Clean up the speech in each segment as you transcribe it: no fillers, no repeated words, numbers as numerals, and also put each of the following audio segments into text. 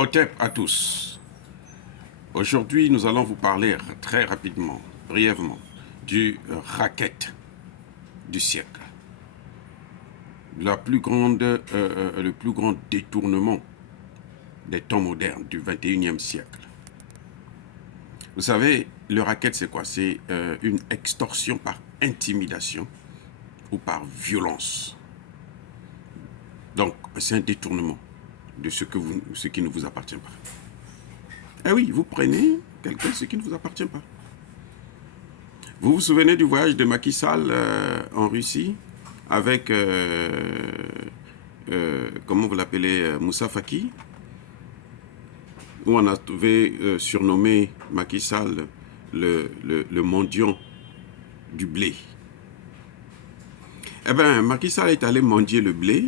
Hotep à tous. Aujourd'hui, nous allons vous parler très rapidement, brièvement, du racket du siècle. Le plus grand détournement des temps modernes du 21e siècle. Vous savez, le racket, c'est quoi? C'est une extorsion par intimidation ou par violence. Donc, c'est un détournement de ce qui ne vous appartient pas. Eh oui, vous prenez ce qui ne vous appartient pas. Vous vous souvenez du voyage de Macky Sall en Russie avec, comment vous l'appelez, Moussa Faki, où on avait surnommé Macky Sall le mendiant du blé. Eh bien, Macky Sall est allé mendier le blé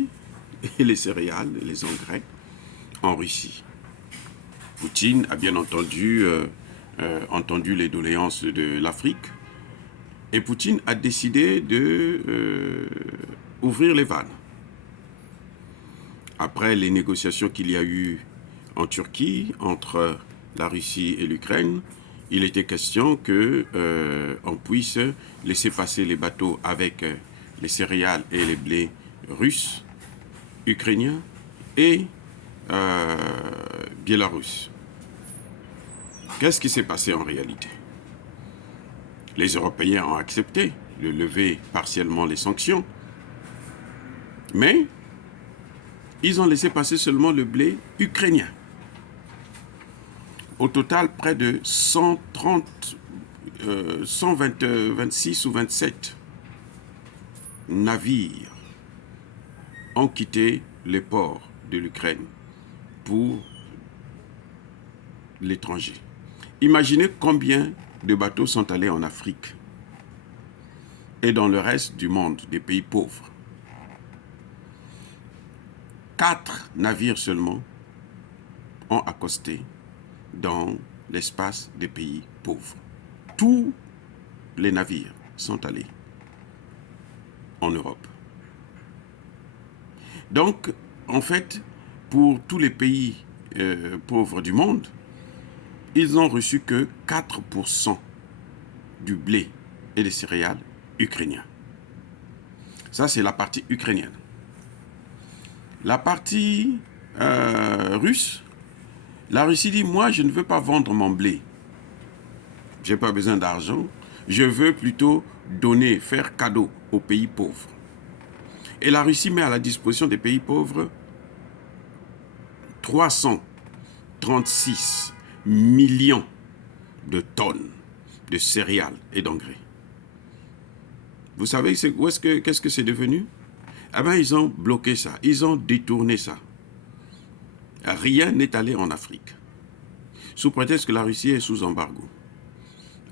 et les céréales, et les engrais en Russie. Poutine a bien entendu les doléances de l'Afrique et Poutine a décidé de ouvrir les vannes. Après les négociations qu'il y a eu en Turquie entre la Russie et l'Ukraine, il était question qu'on puisse laisser passer les bateaux avec les céréales et les blés russes, ukrainiens et biélorusses. Qu'est-ce qui s'est passé en réalité? Les Européens ont accepté de lever partiellement les sanctions, mais ils ont laissé passer seulement le blé ukrainien. Au total, près de 26 ou 27 navires ont quitté les ports de l'Ukraine pour l'étranger. Imaginez combien de bateaux sont allés en Afrique et dans le reste du monde, des pays pauvres. 4 navires seulement ont accosté dans l'espace des pays pauvres. Tous les navires sont allés en Europe. Donc, en fait, pour tous les pays pauvres du monde, ils n'ont reçu que 4% du blé et des céréales ukrainiens. Ça, c'est la partie ukrainienne. La partie russe, la Russie dit, moi, je ne veux pas vendre mon blé. Je n'ai pas besoin d'argent. Je veux plutôt donner, faire cadeau aux pays pauvres. Et la Russie met à la disposition des pays pauvres 336 millions de tonnes de céréales et d'engrais. Vous savez qu'est-ce que c'est devenu? Eh bien, ils ont bloqué ça, ils ont détourné ça. Rien n'est allé en Afrique, sous prétexte que la Russie est sous embargo.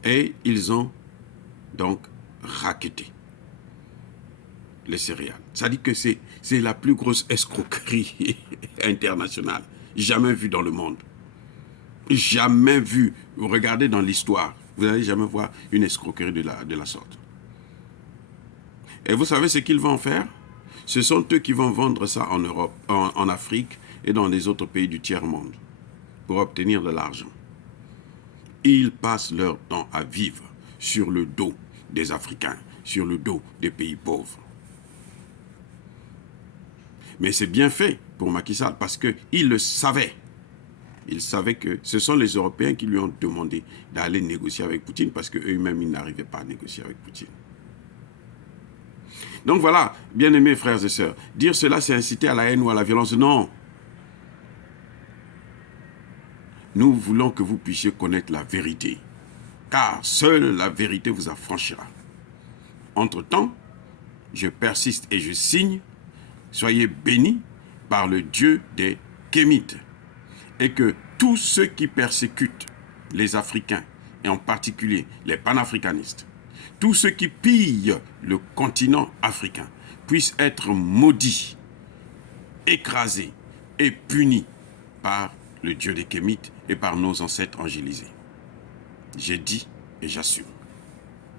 Et ils ont donc racketé les céréales. Ça dit que c'est la plus grosse escroquerie internationale jamais vue dans le monde. Jamais vu. Vous regardez dans l'histoire, vous n'allez jamais voir une escroquerie de la sorte. Et vous savez ce qu'ils vont faire? Ce sont eux qui vont vendre ça en Europe, en Afrique et dans les autres pays du tiers-monde pour obtenir de l'argent. Ils passent leur temps à vivre sur le dos des Africains, sur le dos des pays pauvres. Mais c'est bien fait pour Macky Sall parce qu'il le savait. Il savait que ce sont les Européens qui lui ont demandé d'aller négocier avec Poutine parce qu'eux-mêmes, ils n'arrivaient pas à négocier avec Poutine. Donc voilà, bien-aimés frères et sœurs, dire cela, c'est inciter à la haine ou à la violence. Non. Nous voulons que vous puissiez connaître la vérité, car seule la vérité vous affranchira. Entre-temps, je persiste et je signe, soyez bénis par le Dieu des Kémites, et que tous ceux qui persécutent les Africains, et en particulier les panafricanistes, tous ceux qui pillent le continent africain, puissent être maudits, écrasés et punis par le Dieu des Kémites et par nos ancêtres angélisés. J'ai dit et j'assume.